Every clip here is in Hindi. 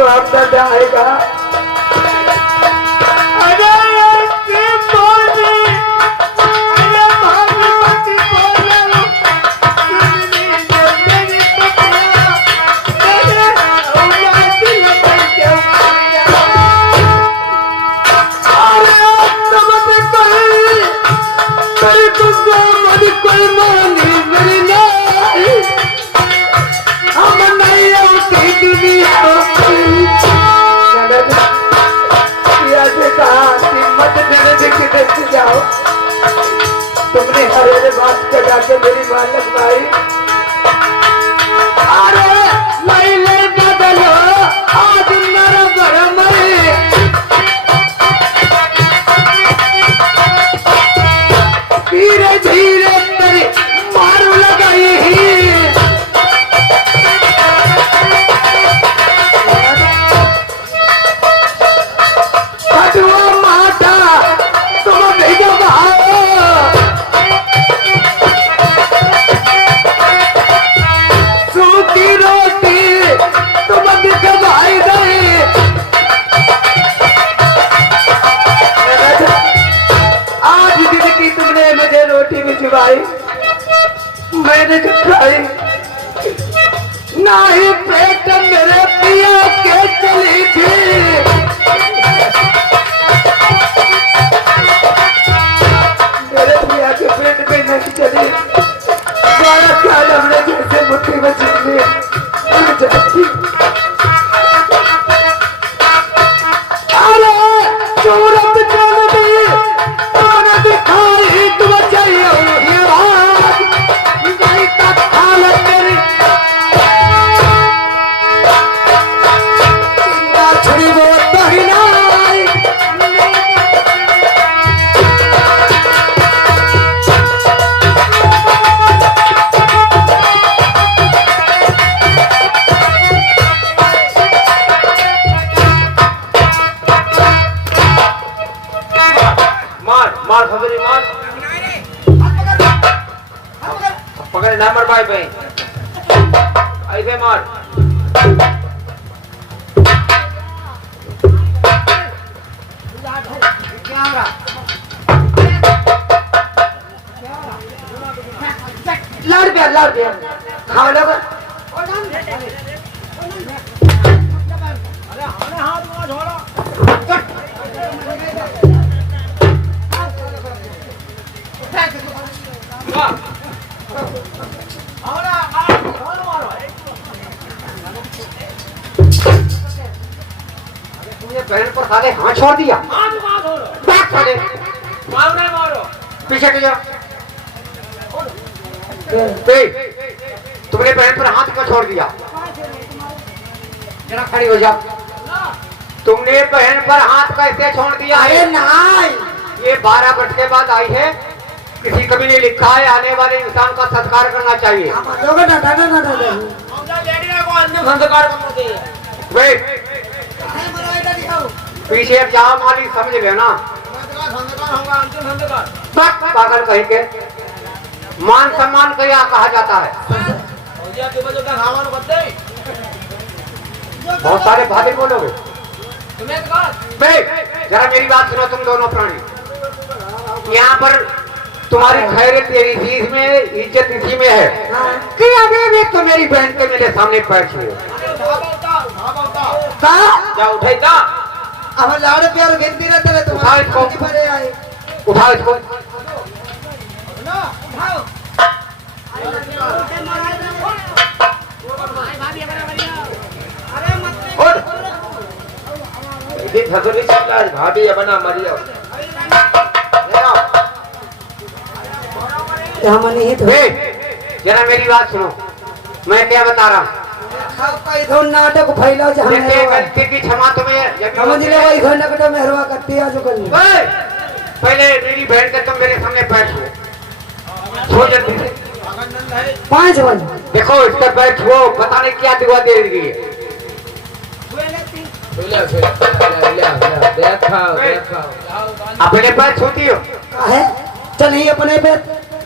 तो आपका क्या आएगा? तुमने हरे बात के जाके मेरी मालक भाई अरे लैले बदलो आज मेरा भरम धीरे धीरे तेरी मारू लगाई मैंने खाई ना ही पेट मेरे पिया के चली थी मेरे पिया के पेट में नहीं चली 12 साल हमने जैसे मुट्ठी में जिंदगी अरे सूरत चल दी तुमने दिखाई तुम चाहिए पकड़ नंबर भाई भाई ऐसे मार लड़ दिया हाँ लोग अरे हमने हाथ में छोड़ा बहन पर साले हाथ छोड़ दिया मारो पीछे के जाओ तुमने बहन पर हाथ क्यों छोड़ दिया जरा खड़ी हो जा तुमने बहन पर हाथ कैसे छोड़ दिया है ये 12 वर्ष के बाद आई है किसी कभी ने लिखा है आने वाले इंसान का सत्कार करना चाहिए पीछे जाओ माली समझ गए ना पागल कहीं के मान सम्मान क्या कहा जाता है बहुत सारे भाले बोलोगे जरा मेरी बात सुनो तुम दोनों प्राणी यहाँ पर तुम्हारी खैरियत तेरी चीज में इज्जत इसी में है कि अभी तो मेरी बहन के मेरे सामने पैर छुए उठे अब लाड़ प्यार गिनती ना तेरे तुम्हारे उठाओ इसको भाभी बना मरिया जरा मेरी बात सुनो मैं क्या बता रहा हूँ नाटक फैलाओ गलती की क्षमा तुम्हें पहले मेरी बहन के तुम मेरे सामने बैठो जल्दी से 5 बजे देखो इस पर बैठो पता नहीं क्या दिवा दे रही है अपने पैर छूती हो है चल ही अपने पैर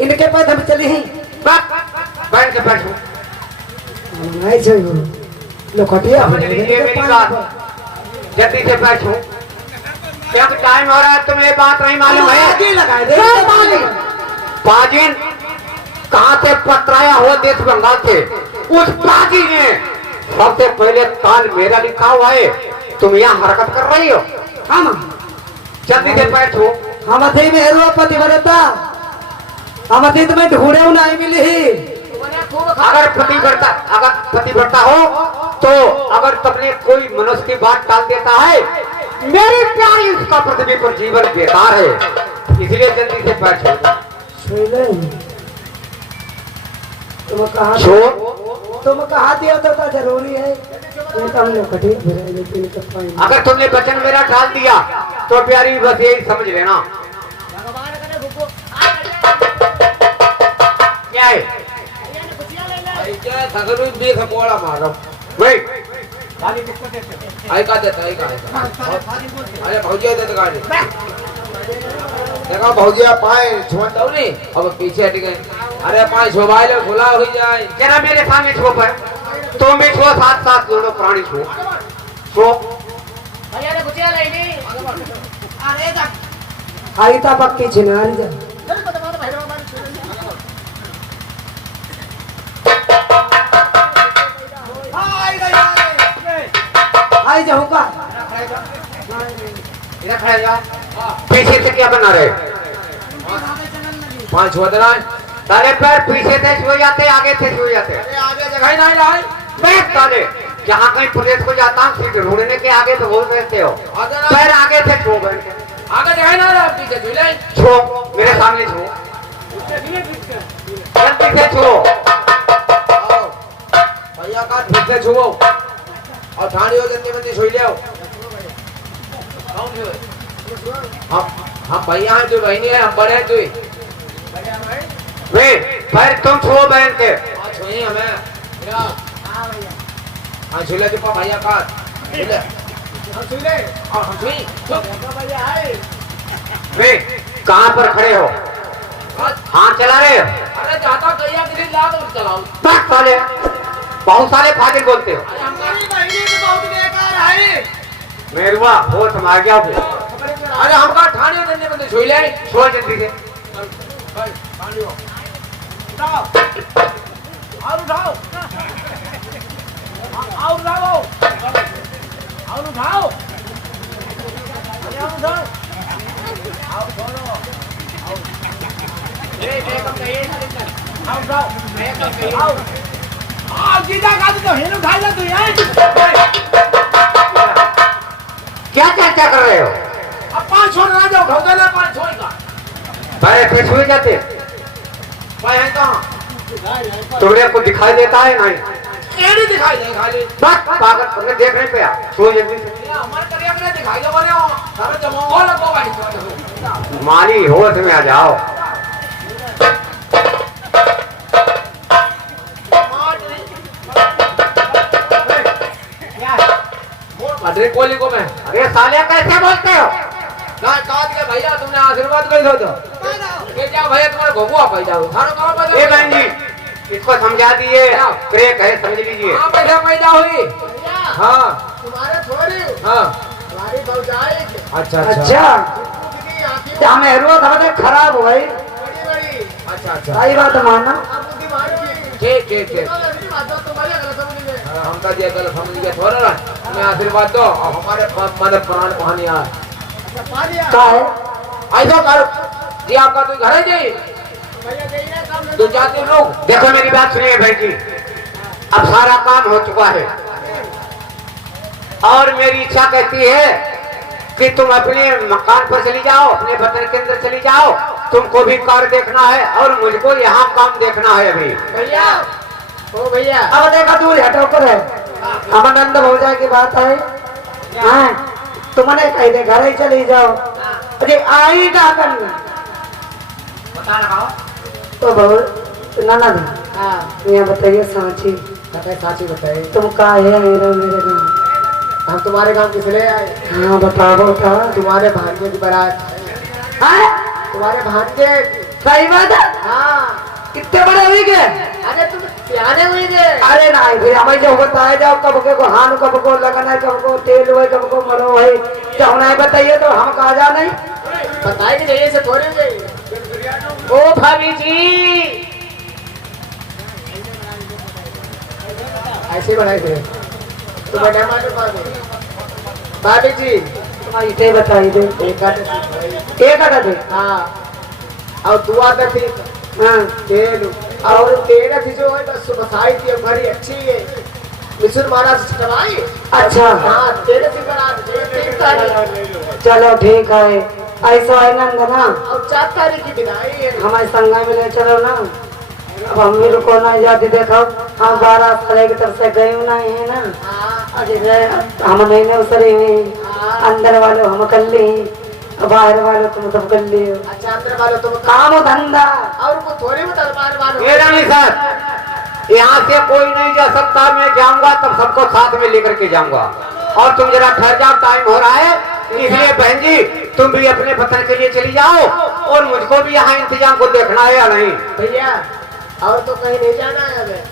इनके पैर हम चले ही बहन के पैर छू समझ लीजिए मेरी बात, जल्दी से बैठो। क्या टाइम हो रहा है, तुम्हें बात नहीं मालूम है? पाजिन कहाँ से पटराया हुआ देश बंगाल से, उस पाजी ने सबसे पहले ताल मेरा लिखा हुआ है, तुम यहाँ हरकत कर रही हो। हम जल्दी से बैठो। हम अथे में हेरुआ पतिव्रता, हम अथे तुम्हें ढूंढे नहीं मिली। अगर पतिव्रता हो तो अगर तुमने कोई मनुष्य की बात टाल देता है, मेरी प्यारी उसका पृथ्वी पर जीवन बेकार है, इसलिए जल्दी से बैठो। तुम कहा दिया तो जरूरी है। अगर तुमने वचन मेरा टाल दिया तो प्यारी बस यही समझ लेना। क्या है? अरे भौजिया दे गाड़ी देखो, भौजिया पाए छोड़ दो नहीं, अब पीछे हट गए। अरे पाए छोबाइल खुला हो जाए जरा मेरे सामने छो पर, तुम भी छो, साथ साथ दोनों प्राणी छो। आई था पक्की छिनारी जा। आई जाऊँ का पीछे से क्या बना रहे? पांच छो देना सारे पैर पीछे से छो जाते, आगे से छो जाते। आगे जगह ही नहीं रहा। बैठ साले, जहाँ कहीं प्रदेश को जाता हूँ सीट ढूंढने के आगे तो बोल सकते हो, पैर आगे से छो, बैठ के आगे जगह ही नहीं रहा। पीछे छो ले, छो मेरे सामने छो, जल्दी से छो। भैया का ठीक से छुओ और ठाणी हो जल्दी बंदी छुई ले। हम भैया हैं, तू बहनी है, हम बड़े हैं तू। वे पैर तुम छो बहन के। छुई हमें हाँ छुले तो भैया का छुले हम छुई। वे कहाँ पर खड़े हो? हाँ चला रहे हो? अरे जाता भैया गिरी ला तो चलाओ। बैठ साले, बहुत सारे फाजिल बोलते हो। मेरुआ हो समार गया। अरे हमका ठाणे देने बंदे छुई ले, छो जल्दी से। उठाओ और उठाओ और उठाओ और उठाओ और उठाओ और छोड़ो ये कम नहीं है। आओ उठाओ मैं कम नहीं आओ आ जीता का तो हेन उठा जा तू यार। क्या चर्चा कर रहे हो? अब पांच छोड़ना जाओ, उठाओ ना पांच छोड़ का पैर फिर छुए जाते, भाई है कहां? तुम्हें को दिखाई देता है नहीं? ये नहीं दिखाई दे खाली बस पागल तुमने देख नहीं पाया। छो जल्दी से। हमारे करिया में दिखाई दे बोले हो सारे जमाओ लगो भाई। माली होश में आ जाओ। अरे कोली को मैं, अरे साले कैसे बोलते हो? ना काट के भैया तुमने आशीर्वाद कर दो तो ये क्या भैया तुम्हारे घोघुआ पैदा हो थारो कहां पैदा? ए बहन जी इसको समझा दिए, ब्रेक है समझ लीजिए। हां पैदा पैदा हुई। हां तुम्हारे थोड़ी हां हमारी भौजाई अच्छा अच्छा हमें हेरुआ था खराब हो गई। बड़ी बड़ी अच्छा अच्छा सही बात मानना। आप बुद्धिमान की ठीक ठीक ठीक तुम्हारी गलत समझ गए। हमका दिया कल समझ गया थोड़ा ना तुम्हें आशीर्वाद दो और हमारे मन प्राण पानी आ का है ऐसा कर जी आपका तू घर है जी दो चार दिन लोग देखो मेरी बात सुनिए बहन जी, अब सारा काम हो चुका है और मेरी इच्छा कहती है कि तुम अपने मकान पर चली जाओ, अपने वतन के अंदर चली जाओ। तुमको भी कार्य देखना है और मुझको यहाँ काम देखना है। अभी भैया ओ भैया अब देखा दूर हटो कर है हम आनंद हो जाए की बात है। हाँ तुमने कही दे घर ही चली जाओ। अरे आई का करना बता लगाओ तो बहुत नाना था। हाँ यहाँ बताइए सांची बताए साची बताए तुम का है मेरे गाँव? हम तुम्हारे गांव किस लिए आए? हाँ बताओ बताओ। तुम्हारे भांजे की बारात, हाँ तुम्हारे भांजे। सही बात है। हाँ कितने बड़े हुई गए? अरे तुम सियाने हुई थे अरे नहीं फिर हमें जो बताया जाओ कब के को हान कब को लगना है कब को तेल हुए कब को मरो है क्या होना है बताइए तो हम कहा जा नहीं बताए कि नहीं से थोड़े से ओ भाभी जी ऐसे बनाए थे तो बना मालूम भाभी जी तुम्हारी इसे बताई दे एक एक आटा दे हाँ और दुआ का थी हाँ तेल और तेल थी जो है बस बसाई थी अब घड़ी अच्छी है मिशन महाराज से करवाई अच्छा हाँ तेल थी बना तेल चलो ठीक है ऐसा है ना और 4 तारीख की बिदाई है हमारे संगा में ले चलो ना अब हम भी को ना जाती देखो हम 12 साल की तरफ से गए नहीं है ना हाँ अरे हम नहीं ने उसरे हुए अंदर वाले हम कर ली बाहर वाले तुम सब कर लियो अच्छा अंदर वाले तुम काम धंधा और को थोड़ी में दरबार वाले ये रानी साहब यहाँ से कोई नहीं जा सकता मैं जाऊंगा तब सबको साथ में लेकर के जाऊंगा और तुम जरा ठहर जाओ टाइम हो रहा है इसलिए बहन जी तुम भी अपने वतन के लिए चली जाओ और मुझको भी यहाँ इंतजाम को देखना है या नहीं भैया और तो कहीं नहीं जाना है हमें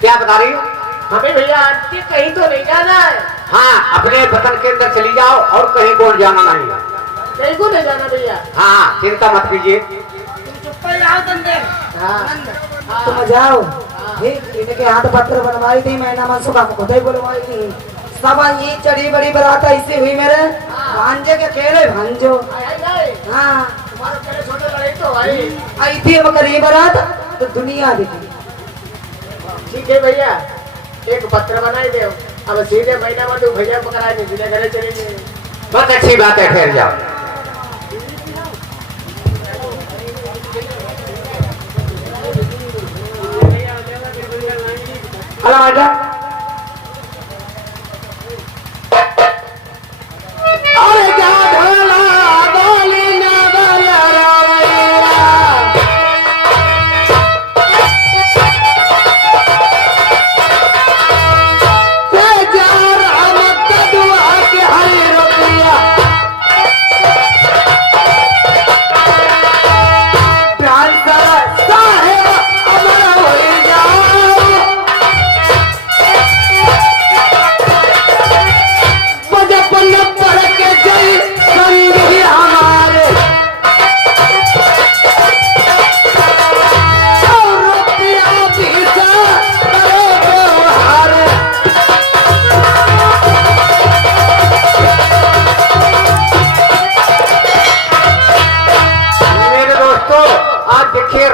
क्या बता रही हो हमें भैया आंटी कहीं तो नहीं जाना है हाँ अपने वतन के अंदर चली जाओ और कहीं को जाना नहीं कहीं को नहीं जाना भैया हाँ चिंता मत कीजिए हाँ तुम जाओ ठीक इनके हाथ पत्र बनवाई थी मैंने मनसुखा को खुद ही बुलवाई थी सब ये चढ़ी बड़ी बारात ऐसी हुई मेरे भांजे के खेले भांजो हाँ तुम्हारे पहले छोटे लड़ाई तो भाई आई थी अब करी बारात तो दुनिया दिखी ठीक है भैया एक पत्र बनाई दे अब सीधे महीना में तू भैया पकड़ाए नहीं सीधे घरे चलेंगे बहुत अच्छी बात है ठहर जाओ हेलो मैडम अरे क्या ढोला डोली ना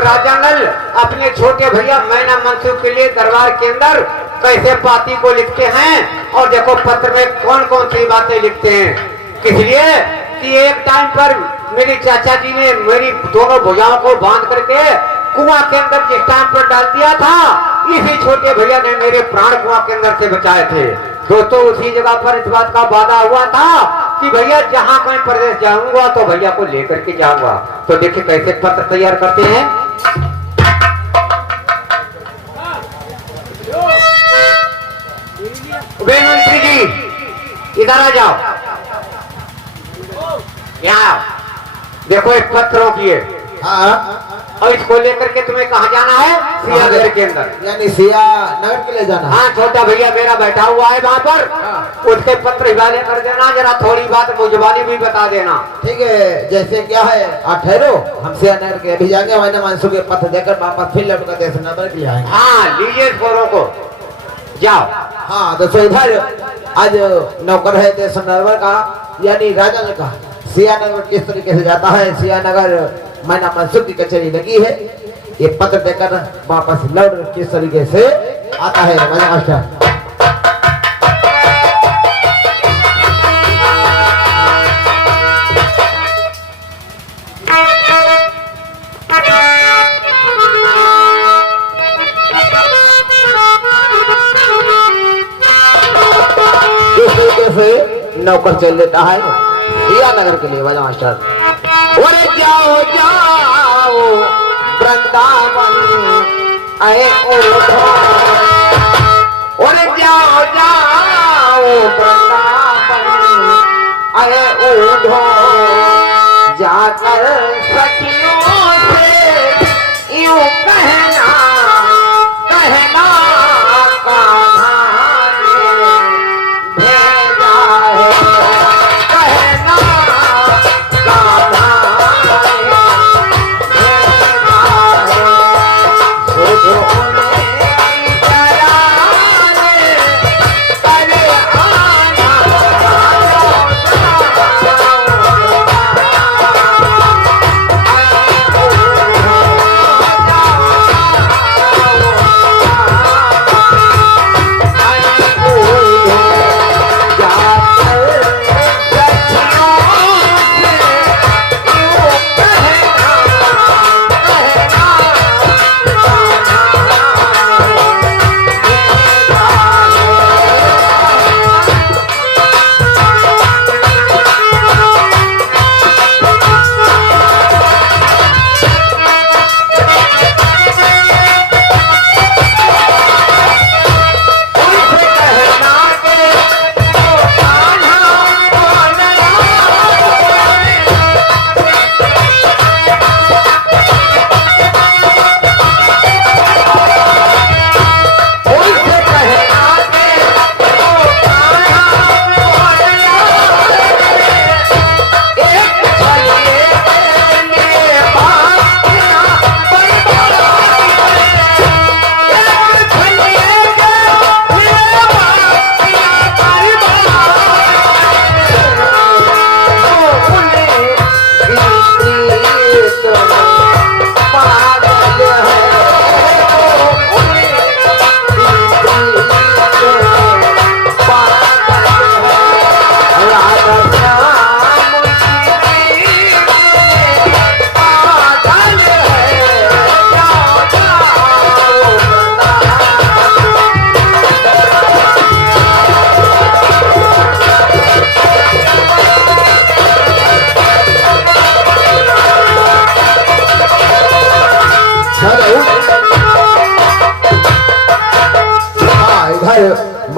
राजानल अपने छोटे भैया मैना मनसूख के लिए दरबार के अंदर कैसे पाती को लिखते हैं और देखो पत्र में कौन कौन सी बातें लिखते हैं किस लिए कि एक टाइम पर मेरे चाचा जी ने मेरी दोनों भुजाओं को बांध करके कुआं के अंदर जिस टाइम पर डाल दिया था इसी छोटे भैया ने मेरे प्राण कुआं के अंदर से बचाए थे दोस्तों उसी जगह पर इस बात का वादा हुआ था कि भैया जहाँ कहीं प्रदेश जाऊंगा तो भैया को लेकर के जाऊंगा तो देखिए कैसे पत्र तैयार करते हैं मंत्री जी इधर आ जाओ यहाँ देखो एक पत्र रोकिए और इसको लेकर के तुम्हें कहाँ जाना है सिया नगर के अंदर यानी सिया नगर के लिए जाना हाँ छोटा भैया मेरा बैठा हुआ है वहाँ पर उसके पत्र हिवाले कर देना जरा थोड़ी बात मुझबानी भी बता देना ठीक है जैसे क्या है आप ठहरो हम सिया नगर के अभी जाएंगे मैंने मानसू के पत्र देकर वापस फिर लौट कर देश नगर के लिए आएंगे हाँ लीजिए इसको को जाओ हाँ तो इधर आज नौकर है देश नगर का यानी राजा का सियानगर किस तरीके से जाता है सियानगर मैना मनसूख की कचहरी लगी है ये पत्र देकर वापस लौट किस तरीके से आता है मैना मास्टर नौकर चल लेता है सियानगर के लिए वाला मास्टर और जाओ जाओ वृंदावन आए उठो और जाओ जाओ वृंदावन आए उठो जाकर सखियों से यूं कहना कह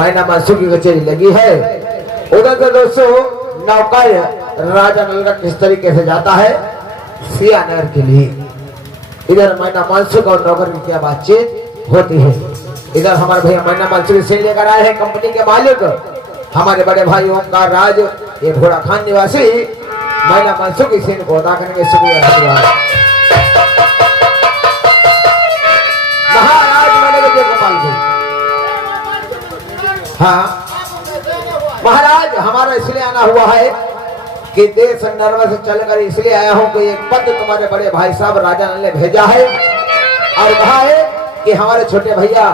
मैना मनसू की कचेरी लगी है। उधर से दोस्तों नौकर राजा नल का किस तरीके से जाता है सिया नगर के लिए। इधर मैना मनसू और नौकर की क्या बातचीत होती है। इधर हमारे भैया मैना मनसू से लेकर आए हैं कंपनी के मालिक हमारे बड़े भाई ओमकार राज ये घोड़ा खान निवासी मैना मनसू की सेन को अदा करेंगे। शुक्रिया महाराज मैंने गोपाल जी। हाँ महाराज हमारा इसलिए आना हुआ है कि देश नर्वा से चलकर इसलिए आया हूँ कि एक पत्र तुम्हारे बड़े भाई साहब राजा ने भेजा है और कहा है कि हमारे छोटे भैया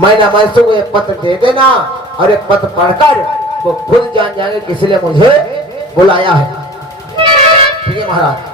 मैना मनसू को एक पत्र दे देना और एक पत्र पढ़कर वो खुद जान जाएंगे किस लिए मुझे बुलाया है। ठीक है महाराज।